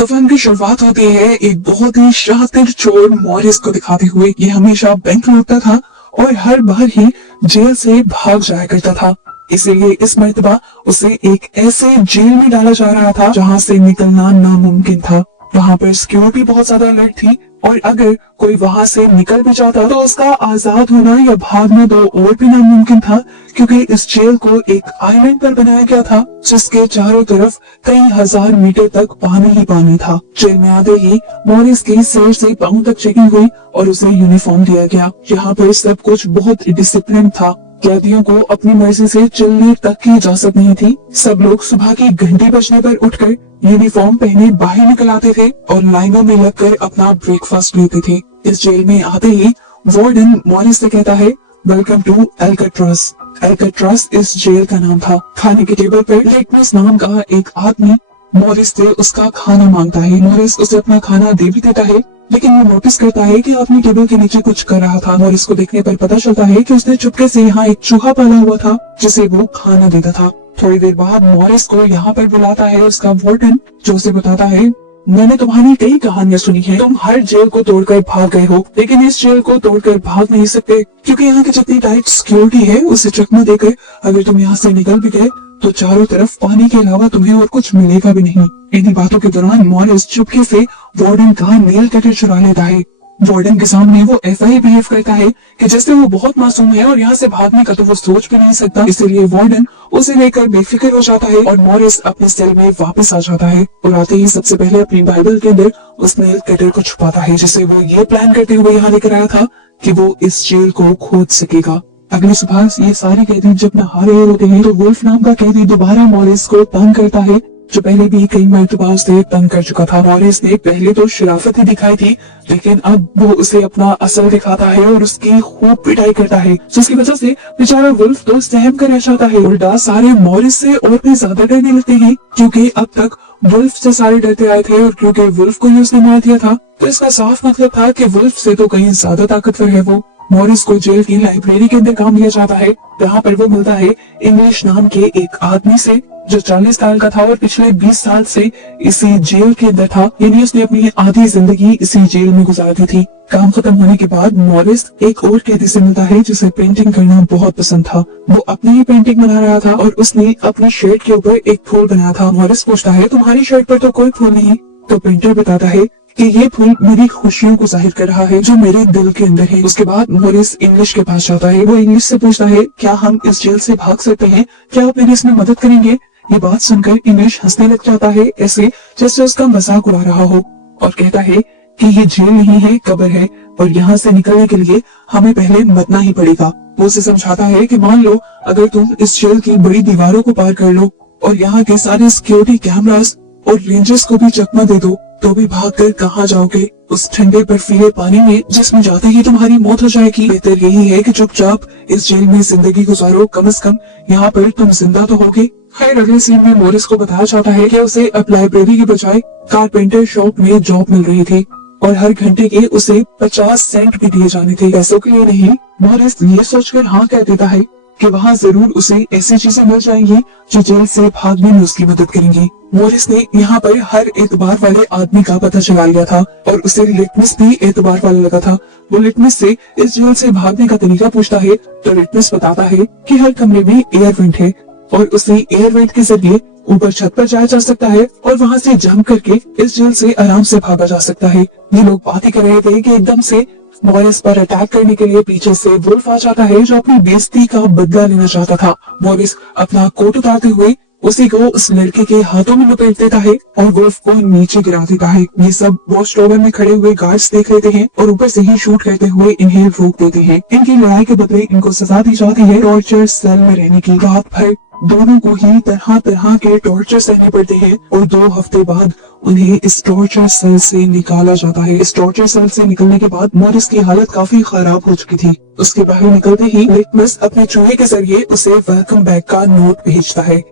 तो फिल्म की शुरुआत होती है एक बहुत ही शातिर चोर मॉरिस को दिखाते हुए। ये हमेशा बैंक लूटता था और हर बार ही जेल से भाग जाया करता था। इसीलिए इस मर्तबा उसे एक ऐसे जेल में डाला जा रहा था जहां से निकलना नामुमकिन था। वहां पर सिक्योरिटी बहुत ज्यादा अलर्ट थी और अगर कोई वहां से निकल भी जाता तो उसका आजाद होना या भागना तो और भी नामुमकिन था, क्योंकि इस जेल को एक आइलैंड पर बनाया गया था जिसके चारों तरफ कई हजार मीटर तक पानी ही पानी था। जेल में आते ही मॉरिस की सिर से पांव तक चेकिंग हुई और उसे यूनिफॉर्म दिया गया। यहाँ पर सब कुछ बहुत डिसिप्लिन था। कैदियों को अपनी मर्जी से चलने तक की इजाजत नहीं थी। सब लोग सुबह की घंटी बजने पर उठकर यूनिफॉर्म पहने बाहर निकल आते थे और लाइनों में लगकर अपना ब्रेकफास्ट लेते थे। इस जेल में आते ही वार्डन मॉरिस से कहता है, वेलकम टू एल्काट्राज। एल्काट्राज इस जेल का नाम था। खाने के टेबल पर लिटमस नाम का एक आदमी मॉरिस से उसका खाना मांगता है। मॉरिस उसे अपना खाना दे भी देता है, लेकिन वो नोटिस करता है कि आदमी टेबल के नीचे कुछ कर रहा था। मॉरिस को देखने पर पता चलता है कि उसने चुपके से यहाँ एक चूहा पाला हुआ था जिसे वो खाना देता था। थोड़ी देर बाद मॉरिस को यहाँ पर बुलाता है उसका वार्डन, जो उसे बताता है, मैंने तुम्हारी कई कहानियां सुनी है। तुम हर जेल को तोड़कर भाग गए हो, लेकिन इस जेल को तोड़कर भाग नहीं सकते, क्योंकि यहाँ की जितनी टाइट सिक्योरिटी है उसे चकमा देकर अगर तुम यहाँ से निकल भी गए तो चारों तरफ पानी के अलावा तुम्हें और कुछ मिलेगा भी नहीं। इन्हीं बातों के दौरान मॉरिस चुपके से वार्डन का नेल कटर चुरा लेता है। वार्डन के सामने वो ऐसा ही बिहेव करता है कि जैसे वो बहुत मासूम है और यहाँ से भागने का तो वो सोच भी नहीं सकता। इसीलिए वार्डन उसे लेकर बेफिक्र हो जाता है और मॉरिस अपने सेल में वापस आ जाता है और आते ही सबसे पहले अपनी बाइबल के अंदर उस नेल कटर को छुपाता है, जिसे वो ये प्लान करते हुए यहाँ लेकर आया था कि वो इस जेल को खोद सकेगा। अगली सुबह ये सारे कैदी जब नहा रहे होते हैं तो वुल्फ नाम का कैदी दोबारा मॉरिस को तंग करता है, जो पहले भी कई मरतबा उसे तंग कर चुका था। मॉरिस ने पहले तो शराफत ही दिखाई थी, लेकिन अब वो उसे अपना असल दिखाता है और उसकी खूब पिटाई करता है, जिसकी वजह से बेचारा वुल्फ तो सहम कर रह जाता है। उल्टा सारे मॉरिस से और भी ज्यादा डरने लगते हैं, क्योंकि अब तक वुल्फ से सारे डरते आए थे और क्योंकि वुल्फ को ही उसने मार दिया था तो इसका साफ मतलब था कि वुल्फ से तो कहीं ज्यादा ताकतवर है वो। मॉरिस को जेल की लाइब्रेरी के अंदर काम लिया जाता है। यहाँ पर वो मिलता है इंग्लिश नाम के एक आदमी से, जो 40 साल का था और पिछले 20 साल से इसी जेल के अंदर था, यानी उसने अपनी आधी जिंदगी इसी जेल में गुजार दी थी। काम खत्म होने के बाद मॉरिस एक और कैदी से मिलता है जिसे पेंटिंग करना बहुत पसंद था। वो अपनी ही पेंटिंग बना रहा था और उसने अपनी शर्ट के ऊपर एक फूल बनाया था। मॉरिस पूछता है, तुम्हारी शर्ट पर तो कोई फूल नहीं। तो पेंटर बताता है कि ये फूल मेरी खुशियों को जाहिर कर रहा है जो मेरे दिल के अंदर है। उसके बाद मॉरिस इंग्लिश के पास जाता है। वो इंग्लिश से पूछता है, क्या हम इस जेल से भाग सकते हैं? क्या आप मेरी इसमें मदद करेंगे? ये बात सुनकर इंग्लिश हंसने लग जाता है, ऐसे जैसे उसका मजाक उड़ा रहा हो, और कहता है कि ये जेल नहीं है, कब्र है, और यहाँ से निकलने के लिए हमें पहले मरना ही पड़ेगा। वो उसे समझाता है कि मान लो अगर तुम इस जेल की बड़ी दीवारों को पार कर लो और यहाँ के सारे सिक्योरिटी कैमरास और रेंजर्स को भी चकमा दे दो, तो भी भागकर कहाँ जाओगे? उस ठंडे बर्फीले पानी में जिसमें जाते ही तुम्हारी मौत हो जाएगी। बेहतर यही है कि चुपचाप इस जेल में जिंदगी गुजारो, कम से कम यहाँ पर तुम जिंदा तो होगे। खैर अगले सीन में मॉरिस को बताया जाता है कि उसे अब लाइब्रेरी की बजाय कारपेंटर शॉप में जॉब मिल रही थी और हर घंटे के उसे 50 सेंट भी दिए जाने थे। पैसों के लिए नहीं, मॉरिस ये सोचकर हाँ कह देता है कि वहाँ जरूर उसे ऐसी चीजें मिल जाएंगी जो जेल से भागने में उसकी मदद करेंगी। मॉरिस ने यहाँ पर हर एतबार वाले आदमी का पता चला लिया था और उसे लिटमस भी एतबार वाला लगा था। वो लिटमस से इस जेल से भागने का तरीका पूछता है तो लिटमस बताता है कि हर कमरे में एयर वेंट है और उसे एयर वेंट के जरिए ऊपर छत पर जाया जा सकता है और वहाँ से जंप करके इस जेल से आराम से भागा जा सकता है। ये लोग बातें कर रहे थे कि एकदम से मॉरिस पर अटैक करने के लिए पीछे से वुल्फ आ जाता है, जो अपनी बेइज्जती का बदला लेना चाहता था। मॉरिस अपना कोट उतारते हुए उसी को उस लड़के के हाथों में लपेट देता है और वुल्फ को नीचे गिरा देता है। ये सब वॉच टावर में खड़े हुए गार्ड्स देख लेते हैं और ऊपर से ही शूट करते हुए इन्हें रोक देते हैं। इनकी लड़ाई के बदले इनको सजा दी जाती है टॉर्चर सेल में रहने की। रात भर दोनों को ही तरह तरह के टॉर्चर सहने पड़ते हैं और 2 हफ्ते बाद उन्हें इस टॉर्चर सेल से निकाला जाता है। इस टॉर्चर सेल से निकलने के बाद मॉरिस की हालत काफी खराब हो चुकी थी। उसके बाहर निकलते ही लिटमस अपने चूहे के जरिए उसे वेलकम बैक का नोट भेजता है।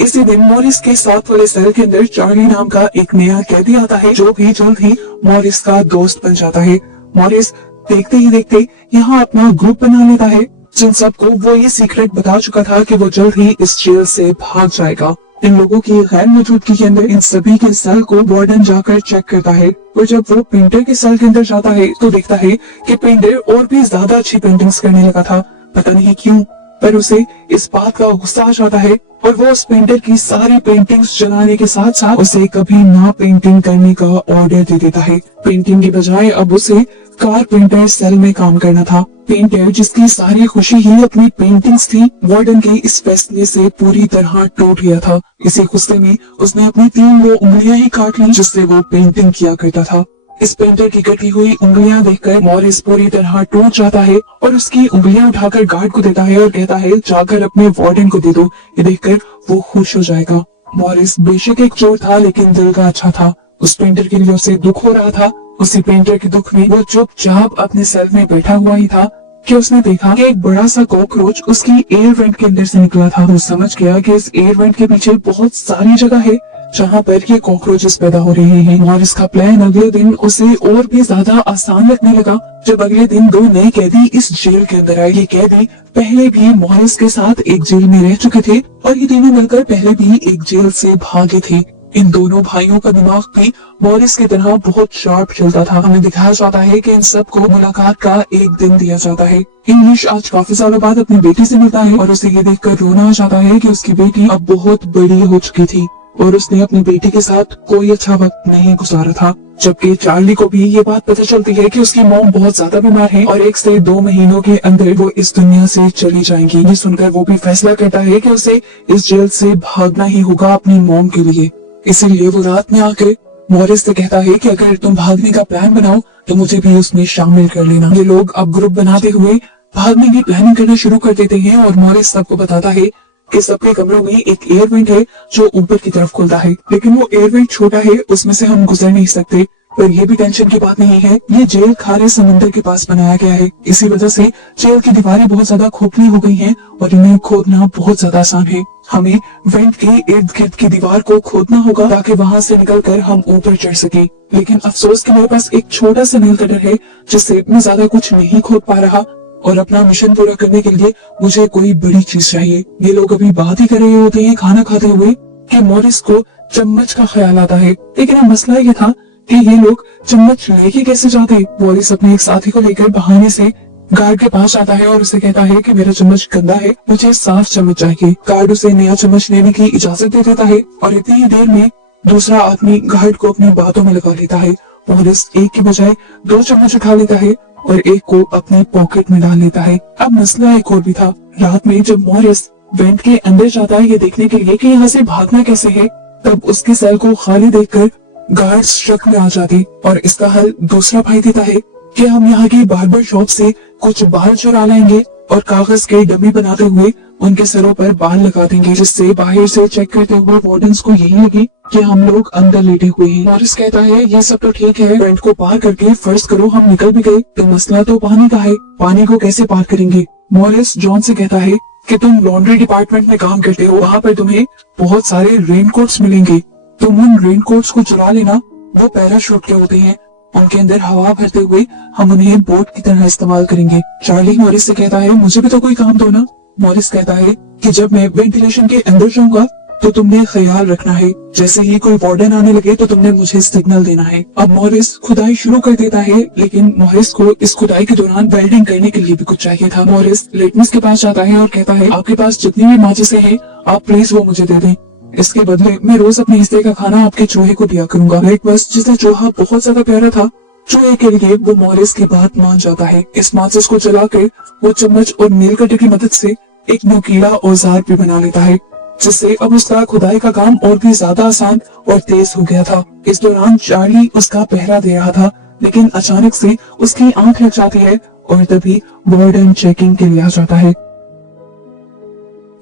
इसी दिन मॉरिस के साथ वाले सेल के अंदर चार्ली नाम का एक नया कैदी आता है, जो भी जल्द ही मॉरिस का दोस्त बन जाता है। मॉरिस देखते ही देखते यहाँ अपना ग्रुप बना लेता है, जिन सबको वो ये सीक्रेट बता चुका था कि वो जल्द ही इस जेल से भाग जाएगा। इन लोगों की गैर मौजूदगी के अंदर इन सभी के सेल को वार्डन जाकर चेक करता है और जब वो पेंटर के सेल के अंदर जाता है तो देखता है कि पेंटर और भी ज्यादा अच्छी पेंटिंग्स करने लगा था। पता नहीं क्यों, पर उसे इस बात का गुस्सा आ जाता है और वो उस पेंटर की सारी पेंटिंग्स जलाने के साथ साथ उसे कभी ना पेंटिंग करने का ऑर्डर दे देता है। पेंटिंग की बजाय अब उसे कारपेंटर सेल में काम करना था। पेंटर जिसकी सारी खुशी ही अपनी पेंटिंग्स थी, वार्डन के इस फैसले से पूरी तरह टूट गया था। इसी गुस्से में उसने अपनी 3 वो उंगलियां ही काट ली जिससे वो पेंटिंग किया करता था। इस पेंटर की कटी हुई उंगलियां देखकर मॉरिस पूरी तरह टूट जाता है और उसकी उंगलियां उठाकर गार्ड को देता है और कहता है जाकर अपने वार्डन को दे दो। ये देखकर वो खुश हो जाएगा। मॉरिस बेशक एक चोर था लेकिन दिल का अच्छा था। उस पेंटर के लिए उसे दुख हो रहा था। उसी पेंटर के दुख में वो चुपचाप अपने सेल में बैठा हुआ ही था कि उसने देखा कि एक बड़ा सा कॉकरोच उसकी एयर वेंट के अंदर से निकला था। वो समझ गया कि इस एयर वेंट के पीछे बहुत सारी जगह है जहाँ पर ये कॉकरोचेस पैदा हो रहे हैं और इसका प्लान अगले दिन उसे और भी ज्यादा आसान लगने लगा जब अगले दिन 2 नए कैदी इस जेल के अंदर आए। ये कैदी पहले भी मॉरिस के साथ एक जेल में रह चुके थे और ये तीनों मिलकर पहले भी एक जेल से भागे थे। इन दोनों भाइयों का दिमाग भी मॉरिस की तरह बहुत शार्प चलता था। हमें दिखाया जाता है कि इन सबको मुलाकात का एक दिन दिया जाता है। इंग्लिश आज काफी सालों बाद अपनी बेटी से मिलता है और उसे ये देखकर रोना आ जाता है कि उसकी बेटी अब बहुत बड़ी हो चुकी थी और उसने अपनी बेटी के साथ कोई अच्छा वक्त नहीं गुजारा था। जबकि चार्ली को भी ये बात पता चलती है कि उसकी मॉम बहुत ज्यादा बीमार है और 1 से 2 महीनों के अंदर वो इस दुनिया से चली जाएंगी। ये सुनकर वो भी फैसला करता है कि उसे इस जेल से भागना ही होगा अपनी मॉम के लिए। इसीलिए वो रात में आकर मॉरिस से कहता है कि अगर तुम भागने का प्लान बनाओ तो मुझे भी उसमें शामिल कर लेना। ये लोग अब ग्रुप बनाते हुए भागने की प्लानिंग करना शुरू कर देते हैं और मॉरिस सबको बताता है कि सबके कमरों में एक एयर वेंट है जो ऊपर की तरफ खुलता है, लेकिन वो एयर वेंट छोटा है, उसमें से हम गुजर नहीं सकते। पर यह भी टेंशन की बात नहीं है, ये जेल खारे समुद्र के पास बनाया गया है। इसी वजह से जेल की दीवारें बहुत ज्यादा खोखली हो गई हैं और इन्हें खोदना बहुत ज्यादा आसान है। हमें वेंट के इर्द गिर्द की दीवार को खोदना होगा ताकि वहाँ से निकलकर हम ऊपर चढ़ सके। लेकिन अफसोस कि मेरे पास एक छोटा सा नील कटर है जिससे मैं ज्यादा कुछ नहीं खोद पा रहा और अपना मिशन पूरा करने के लिए मुझे कोई बड़ी चीज चाहिए। ये लोग अभी बात ही कर रहे होते हैं खाना खाते हुए कि मॉरिस को चम्मच का ख्याल आता है, लेकिन मसला ये था कि ये लोग चम्मच लेके कैसे जाते। मॉरिस अपने एक साथी को लेकर बहाने से गार्ड के पास आता है और उसे कहता है कि मेरा चम्मच गंदा है, मुझे साफ चम्मच चाहिए। गार्ड उसे नया चम्मच लेने की इजाजत दे देता है और इतनी ही देर में दूसरा आदमी गार्ड को अपनी बातों में लगा लेता है। मॉरिस एक की बजाय 2 चम्मच उठा लेता है और एक को अपने पॉकेट में डाल लेता है। अब मसला एक और भी था। रात में जब मॉरिस वेंट के अंदर जाता है ये देखने के लिए कि यहाँ से भागना कैसे है, तब उसके सेल को खाली देखकर गार्ड शक में आ जाते और इसका हल दूसरा भाई देता है कि हम यहाँ की बार्बर शॉप से कुछ बाल चुरा लाएंगे और कागज के डमी बनाते हुए उनके सरों पर बाल लगा देंगे, जिससे बाहर से चेक करते हुए वार्डन्स को यही लगे कि हम लोग अंदर लेटे हुए हैं। मॉरिस कहता है ये सब तो ठीक है, वेंट को पार करके फर्ज करो हम निकल भी गए तो मसला तो पानी का है, पानी को कैसे पार करेंगे। मॉरिस जॉन से कहता है कि तुम लॉन्ड्री डिपार्टमेंट में काम करते हो, वहाँ पर तुम्हें बहुत सारे रेनकोट्स मिलेंगे, तुम उन रेनकोट्स को चुरा लेना। वो पैराशूट के होते हैं, उनके अंदर हवा भरते हुए हम उन्हें बोट की तरह इस्तेमाल करेंगे। चार्ली मॉरिस से कहता है मुझे भी तो कोई काम दो ना। मॉरिस कहता है कि जब मैं वेंटिलेशन के अंदर जाऊंगा तो तुमने ख्याल रखना है, जैसे ही कोई वार्डन आने लगे तो तुमने मुझे सिग्नल देना है। अब मॉरिस खुदाई शुरू कर देता है, लेकिन मॉरिस को इस खुदाई के दौरान वेल्डिंग करने के लिए भी कुछ चाहिए था। मॉरिस लेटमिस के पास जाता है और कहता है आपके पास जितनी भी माचिसें हैं आप प्लीज वो मुझे दे दें, इसके बदले मैं रोज अपने हिस्से का खाना आपके चूहे को दिया करूंगा। लेटमस जिसे चूहा बहुत ज्यादा प्यारा था, चूहे के लिए वो मॉरिस की बात मान जाता है। इस माचिस को जलाकर वो चम्मच और नील कटर की मदद से एक नुकीला औजार भी बना लेता है, जिससे अब उसका खुदाई का काम और भी ज्यादा आसान और तेज हो गया था। इस दौरान चार्ली उसका पहरा दे रहा था, लेकिन अचानक से उसकी आंख लग जाती है और तभी वार्डन चेकिंग के लिए आ जाता है।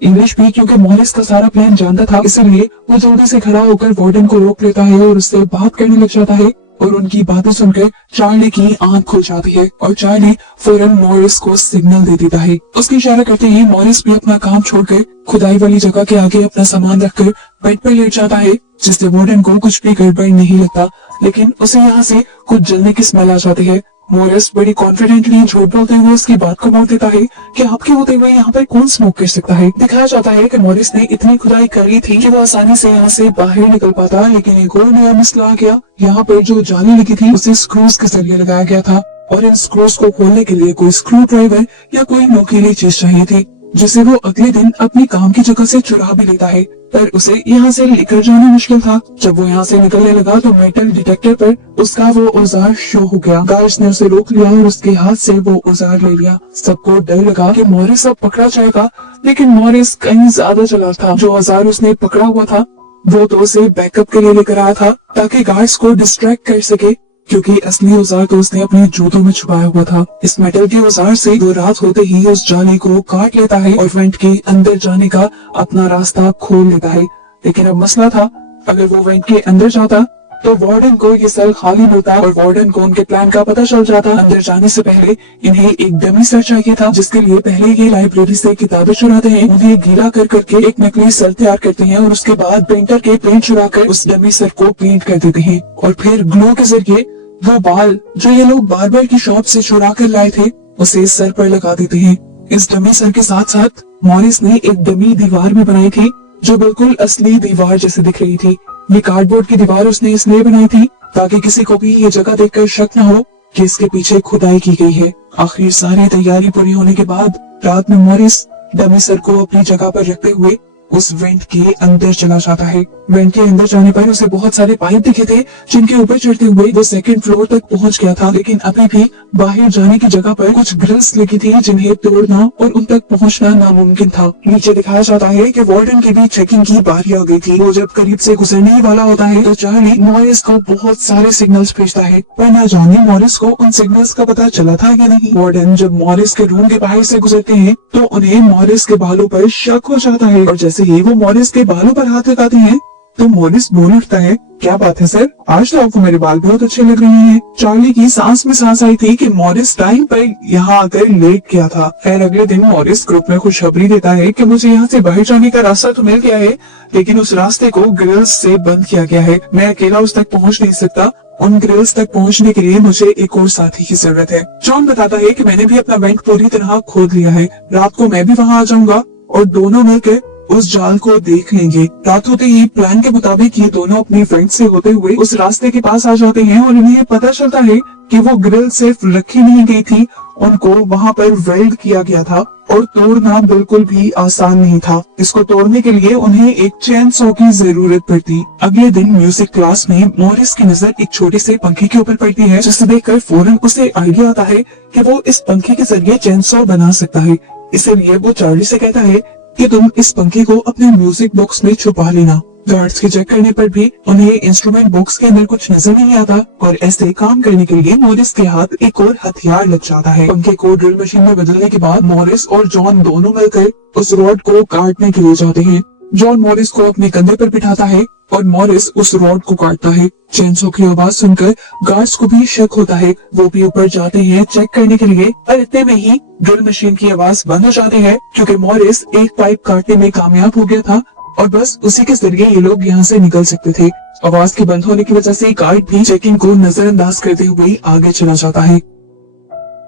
इंग्लिश भी क्योंकि मॉरिस का सारा प्लान जानता था, इसलिए वो जल्दी से खड़ा होकर वार्डन को रोक लेता है और उससे बात करने लग जाता है और उनकी बातें सुनकर चार्ली की आंख खुल जाती है और चार्ली फौरन मॉरिस को सिग्नल दे देता है। उसके इशारा करते ही मॉरिस भी अपना काम छोड़कर खुदाई वाली जगह के आगे अपना सामान रखकर बेड पर लेट जाता है, जिससे वार्डन को कुछ भी गड़बड़ नहीं लगता, लेकिन उसे यहाँ से कुछ जलने की स्मेल आ जाती है। मॉरिस बड़ी कॉन्फिडेंटली झूठ बोलते हुए उसकी बात को मोड़ देता है कि आपके होते हुए यहाँ पर कौन स्मोक कर सकता है। दिखाया जाता है कि मॉरिस ने इतनी खुदाई करी थी कि वो आसानी से यहाँ से बाहर निकल पाता, लेकिन एक और नया मसला आ गया। यहाँ पर जो जाली लगी थी उसे स्क्रूज के जरिए लगाया गया था और इन स्क्रूज को खोलने के लिए कोई स्क्रू ड्राइवर या कोई नोकीली चीज चाहिए थी, जिसे वो अगले दिन अपनी काम की जगह से चुरा भी लेता है। पर उसे यहाँ से लेकर जाना मुश्किल था। जब वो यहाँ से निकलने लगा तो मेटल डिटेक्टर पर उसका वो औजार शो हो गया। गार्ड्स ने उसे रोक लिया और उसके हाथ से वो औजार ले लिया। सबको डर लगा कि मॉरिस अब पकड़ा जाएगा, लेकिन मॉरिस कहीं ज्यादा चालाक था। जो औजार उसने पकड़ा हुआ था वो तो उसे बैकअप के लिए लेकर आया था ताकि गार्ड्स को डिस्ट्रैक्ट कर सके, क्योंकि असली औजार तो उसने अपने जूतों में छुपाया हुआ था। इस मेटल के औजार से वो रात होते ही उस जाली को काट लेता है और वेंट के अंदर जाने का अपना रास्ता खोल लेता है। लेकिन अब मसला था, अगर वो वेंट के अंदर जाता तो वार्डन को ये सेल खाली मिलता और वार्डन को उनके प्लान का पता चल जाता। अंदर जाने से पहले इन्हें एक डमी सेल चाहिए था, जिसके लिए पहले ये लाइब्रेरी से किताबें चुराते हैं, उन्हें गीला कर करके एक नकली सेल तैयार करते हैं और उसके बाद पेंटर के पेंट चुरा कर उस डमी सेल को पेंट कर देते हैं और फिर ग्लो के जरिए वो बाल जो ये लोग बार्बर की शॉप से चुरा कर लाए थे उसे सर पर लगा देते हैं। इस डमी सर के साथ साथ मॉरिस ने एक डमी दीवार भी बनाई थी जो बिल्कुल असली दीवार जैसे दिख रही थी। ये कार्डबोर्ड की दीवार उसने इसलिए बनाई थी ताकि किसी को भी ये जगह देखकर शक न हो कि इसके पीछे खुदाई की गई है। आखिर सारी तैयारी पूरी होने के बाद रात में मॉरिस डमी सर को अपनी जगह पर रखते हुए उस वेंट के अंदर चला जाता है। वेंट के अंदर जाने पर उसे बहुत सारे पाइप दिखे थे जिनके ऊपर चढ़ते हुए वो सेकंड फ्लोर तक पहुंच गया था, लेकिन अभी भी बाहर जाने की जगह पर कुछ ग्रिल्स लगी थी जिन्हें तोड़ना और उन तक पहुंचना नामुमकिन था। नीचे दिखाया जाता है कि वार्डन की भी चेकिंग की बारी आ गई थी। वो जब करीब से गुजरने ही वाला होता है तो चार्ली मॉरिस को बहुत सारे सिग्नल्स भेजता है, पर न जाने मॉरिस को उन सिग्नल्स का पता चला था या नहीं। वार्डन जब मॉरिस के रूम के बाहर से गुजरते हैं तो उन्हें मॉरिस के बालों पर शक हो जाता है और जैसे ही वो मॉरिस के बालों पर हाथ लगाते हैं तो मॉरिस बोल उठता है, क्या बात है सर, आज तो आपको मेरे बाल बहुत अच्छे लग रहे हैं। चार्ली की सांस में सांस आई थी कि मॉरिस टाइम पर यहाँ आकर लेट गया था। खैर अगले दिन मॉरिस ग्रुप में खुशखबरी देता है कि मुझे यहाँ से बाहर जाने का रास्ता तो मिल गया है, लेकिन उस रास्ते को ग्रिल्स से बंद किया गया है। मैं अकेला उस तक पहुँच नहीं सकता। उन ग्रिल्स तक पहुँचने के लिए मुझे एक और साथी की जरूरत है। जॉन बताता है कि मैंने भी अपना बैंक पूरी तरह खोद लिया है। रात को मैं भी वहाँ आ जाऊंगा और दोनों मिलकर उस जाल को देख लेंगे। रात होते ही प्लान के मुताबिक ये दोनों अपनी फ्रेंड से होते हुए उस रास्ते के पास आ जाते हैं और इन्हें पता चलता है कि वो ग्रिल सिर्फ रखी नहीं गई थी, उनको वहाँ पर वेल्ड किया गया था और तोड़ना बिल्कुल भी आसान नहीं था। इसको तोड़ने के लिए उन्हें एक चेन सॉ की जरूरत पड़ती। अगले दिन म्यूजिक क्लास में मॉरिस की नजर एक छोटे से पंखे के ऊपर पड़ती है, जिसे देखकर फौरन उसे आइडिया आता है कि वो इस पंखे के जरिए चेन सॉ बना सकता है। इसीलिए वो चार्ली से कहता है कि तुम इस पंखे को अपने म्यूजिक बॉक्स में छुपा लेना। गार्ड्स के चेक करने पर भी उन्हें इंस्ट्रूमेंट बॉक्स के अंदर कुछ नजर नहीं आता और ऐसे काम करने के लिए मॉरिस के हाथ एक और हथियार लग जाता है। पंखे को ड्रिल मशीन में बदलने के बाद मॉरिस और जॉन दोनों मिलकर उस रॉड को काटने के लिए जाते हैं। जॉन मॉरिस को अपने कंधे पर बिठाता है और मॉरिस उस रॉड को काटता है। चेनसो की आवाज सुनकर गार्ड्स को भी शक होता है। वो भी ऊपर जाते हैं चेक करने के लिए, पर इतने में ही ड्रिल मशीन की आवाज बंद हो जाती है क्योंकि मॉरिस एक पाइप काटने में कामयाब हो गया था और बस उसी के जरिए ये लोग यहाँ से निकल सकते थे। आवाज के बंद होने की वजह से गार्ड भी चेकिंग को नजरअंदाज करते हुए आगे चला जाता है।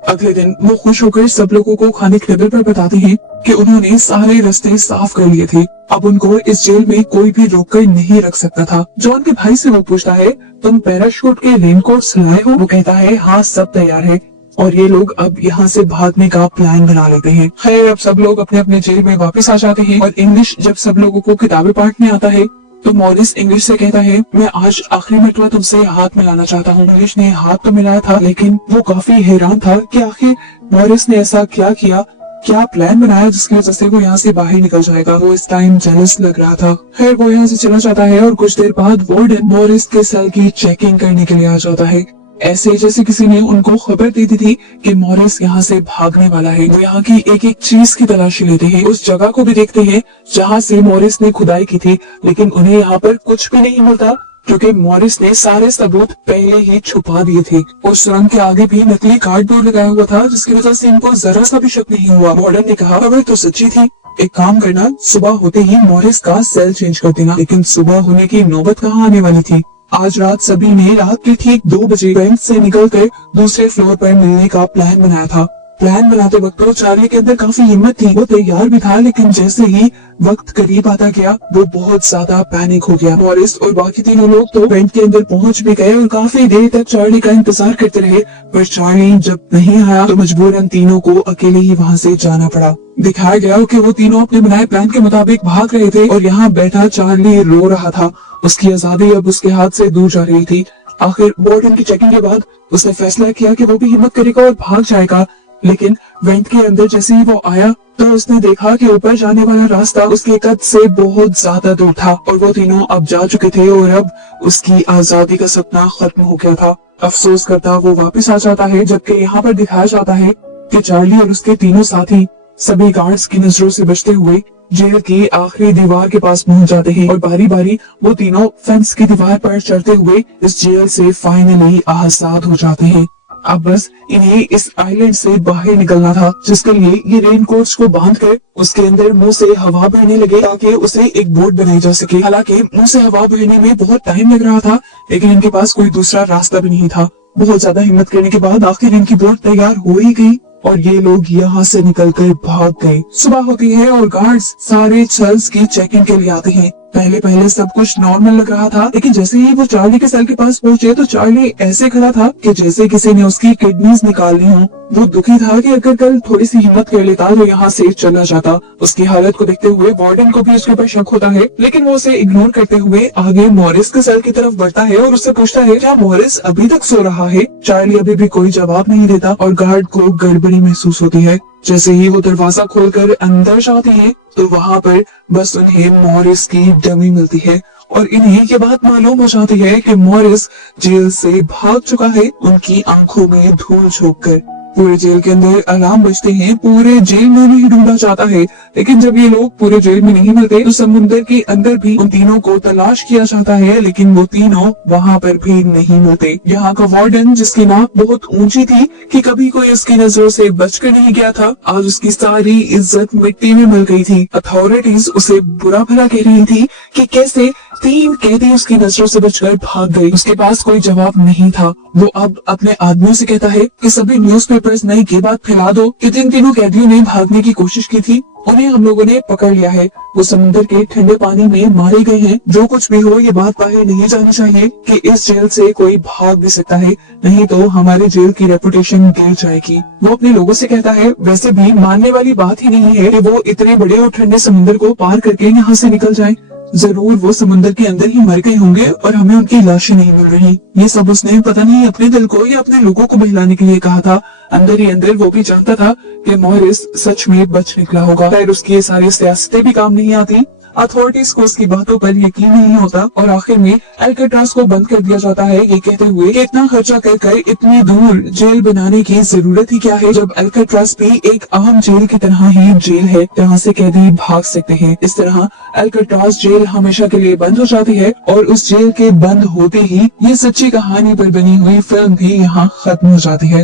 अगले दिन वो खुश होकर सब लोगों को खाने के टेबल पर बताते हैं कि उन्होंने सारे रास्ते साफ कर लिए थे। अब उनको इस जेल में कोई भी रोककर नहीं रख सकता था। जॉन के भाई से वो पूछता है, तुम पैराशूट के रेनकोट लाए हो? वो कहता है, हाँ सब तैयार है। और ये लोग अब यहाँ से भागने का प्लान बना लेते हैं। खैर अब सब लोग अपने अपने जेल में वापस आ जाते हैं और इंग्लिश जब सब लोगों को किताबें पढ़ने आता है तो मॉरिस इंग्लिश से कहता है, मैं आज आखिरी मरतबा तुमसे हाथ मिलाना चाहता हूँ। इंग्लिश ने हाथ तो मिलाया था लेकिन वो काफी हैरान था कि आखिर मॉरिस ने ऐसा क्या किया, क्या प्लान बनाया जिसकी वजह से वो यहाँ से बाहर निकल जाएगा। वो इस टाइम जेलस लग रहा था। खैर वो यहाँ से चला जाता है और कुछ देर बाद वार्डन मॉरिस के सेल की चेकिंग करने के लिए आ जाता है। ऐसे जैसे किसी ने उनको खबर दे दी थी कि मॉरिस यहाँ से भागने वाला है। वो यहाँ की एक एक चीज की तलाशी लेते हैं, उस जगह को भी देखते हैं जहाँ से मॉरिस ने खुदाई की थी, लेकिन उन्हें यहाँ पर कुछ भी नहीं मिलता क्योंकि मॉरिस ने सारे सबूत पहले ही छुपा दिए थे। उस सुरंग के आगे भी नकली कार्डबोर्ड लगाया हुआ था जिसकी वजह से इनको जरा सा भी शक नहीं हुआ। वार्डन ने कहा, खबर तो सच्ची थी, एक काम करना, सुबह होते ही मॉरिस का सेल चेंज कर देना। लेकिन सुबह होने की नौबत कहाँ आने वाली थी। आज रात सभी ने रात के ठीक 2 बजे बैंक से निकलकर दूसरे फ्लोर पर मिलने का प्लान बनाया था। प्लान बनाते वक्त तो चार्ली के अंदर काफी हिम्मत थी, वो तैयार भी था, लेकिन जैसे ही वक्त करीब आता गया वो बहुत ज्यादा पैनिक हो गया। मॉरिस और बाकी तीनों लोग तो बैंक के अंदर पहुंच भी गए और काफी देर तक चार्ली का इंतजार करते रहे, पर चार्ली जब नहीं आया तो मजबूरन तीनों को अकेले ही वहां से जाना पड़ा। दिखाया गया कि वो तीनों अपने बनाए प्लान के मुताबिक भाग रहे थे और यहाँ बैठा चार्ली रो रहा था। उसकी आजादी अब उसके हाथ से दूर जा रही थी। आखिर वार्डन की चेकिंग के बाद उसने फैसला किया कि वो भी हिम्मत करेगा और भाग जाएगा, लेकिन वेंट के अंदर जैसे ही वो आया तो उसने देखा कि ऊपर जाने वाला रास्ता उसके कद से बहुत ज्यादा दूर था और वो तीनों अब जा चुके थे और अब उसकी आजादी का सपना खत्म हो गया था। अफसोस करता वो वापस आ जाता है, जबकि यहाँ पर दिखाया जाता है कि चार्ली और उसके तीनों साथी सभी गार्ड्स की नजरों से बचते हुए जेल की आखिरी दीवार के पास पहुंच जाते हैं और बारी बारी वो तीनों फेंस की दीवार पर चढ़ते हुए इस जेल से फाइनली आजाद हो जाते हैं। अब बस इन्हें इस आइलैंड से बाहर निकलना था, जिसके लिए ये रेनकोट्स को बांधकर उसके अंदर मुंह से हवा बहने लगे ताकि उसे एक बोट बनाई जा सके। हालांकि मुंह से हवा बहने में बहुत टाइम लग रहा था, लेकिन इनके पास कोई दूसरा रास्ता भी नहीं था। बहुत ज्यादा हिम्मत करने के बाद आखिर इनकी बोट तैयार हो ही गई और ये लोग यहाँ से निकलकर भाग गए। सुबह होती है और गार्ड्स सारे चेल्स की चेकिंग के लिए आते हैं। पहले सब कुछ नॉर्मल लग रहा था, लेकिन जैसे ही वो चार्ली के सेल के पास पहुंचे तो चार्ली ऐसे खड़ा था कि जैसे किसी ने उसकी किडनीज निकालनी हो। वो दुखी था कि अगर कल थोड़ी सी हिम्मत कर लेता तो यहाँ से चला जाता। उसकी हालत को देखते हुए वार्डन को भी उसके ऊपर शक होता है, लेकिन वो उसे इग्नोर करते हुए आगे मॉरिस के सेल की तरफ बढ़ता है और उससे पूछता है क्या मॉरिस अभी तक सो रहा है। चार्ली अभी भी कोई जवाब नहीं देता और गार्ड को गड़बड़ी महसूस होती है। जैसे ही वो दरवाजा खोलकर अंदर जाते हैं तो वहाँ पर बस उन्हें मॉरिस की डमी मिलती है और इन्हें ये बात मालूम हो जाती है कि मॉरिस जेल से भाग चुका है, उनकी आंखों में धूल झोंककर। पूरे जेल के अंदर अलार्म बजते हैं, पूरे जेल में भी ढूंढा जाता है, लेकिन जब ये लोग पूरे जेल में नहीं मिलते तो समुद्र के अंदर भी उन तीनों को तलाश किया जाता है, लेकिन वो तीनों वहाँ पर भी नहीं मिलते। यहाँ का वार्डन, जिसकी नाक बहुत ऊंची थी कि कभी कोई उसकी नजरों से बचकर नहीं गया था, आज उसकी सारी इज्जत मिट्टी में मिल गई थी। अथॉरिटीज उसे बुरा भला कह रही थी कि कैसे 3 कैदी उसकी नजरों से बचकर भाग गए। उसके पास कोई जवाब नहीं था। वो अब अपने आदमियों से कहता है कि सभी न्यूज़पेपर्स नई ये बात फैला दो कि जिन तीनों कैदियों ने भागने की कोशिश की थी उन्हें हम लोगों ने पकड़ लिया है। वो समुद्र के ठंडे पानी में मारे गए हैं। जो कुछ भी हो ये बात बाहर नहीं जानी चाहिए कि इस जेल से कोई भाग भी सकता है, नहीं तो हमारे जेल की रेपुटेशन गिर जाएगी। वो अपने लोगों से कहता है वैसे भी मानने वाली बात ही नहीं है कि वो इतने बड़े और ठंडे समुद्र को पार करके यहाँ से निकल जाए। जरूर वो समुद्र के अंदर ही मर गए होंगे और हमें उनकी लाशें नहीं मिल रही। ये सब उसने पता नहीं अपने दिल को या अपने लोगों को बहलाने के लिए कहा था। अंदर ही अंदर वो भी जानता था कि मॉरिस सच में बच निकला होगा। खैर उसकी ये सारी सियासतें भी काम नहीं आती। अथॉरिटीज को उसकी बातों पर यकीन नहीं होता और आखिर में अल्काट्राज को बंद कर दिया जाता है, ये कहते हुए कि इतना खर्चा कर इतनी दूर जेल बनाने की जरूरत ही क्या है, जब अल्काट्राज भी एक आम जेल की तरह ही जेल है जहाँ से कैदी भाग सकते हैं। इस तरह अल्काट्राज जेल हमेशा के लिए बंद हो जाती है और उस जेल के बंद होते ही ये सच्ची कहानी पर बनी हुई फिल्म भी यहाँ खत्म हो जाती है।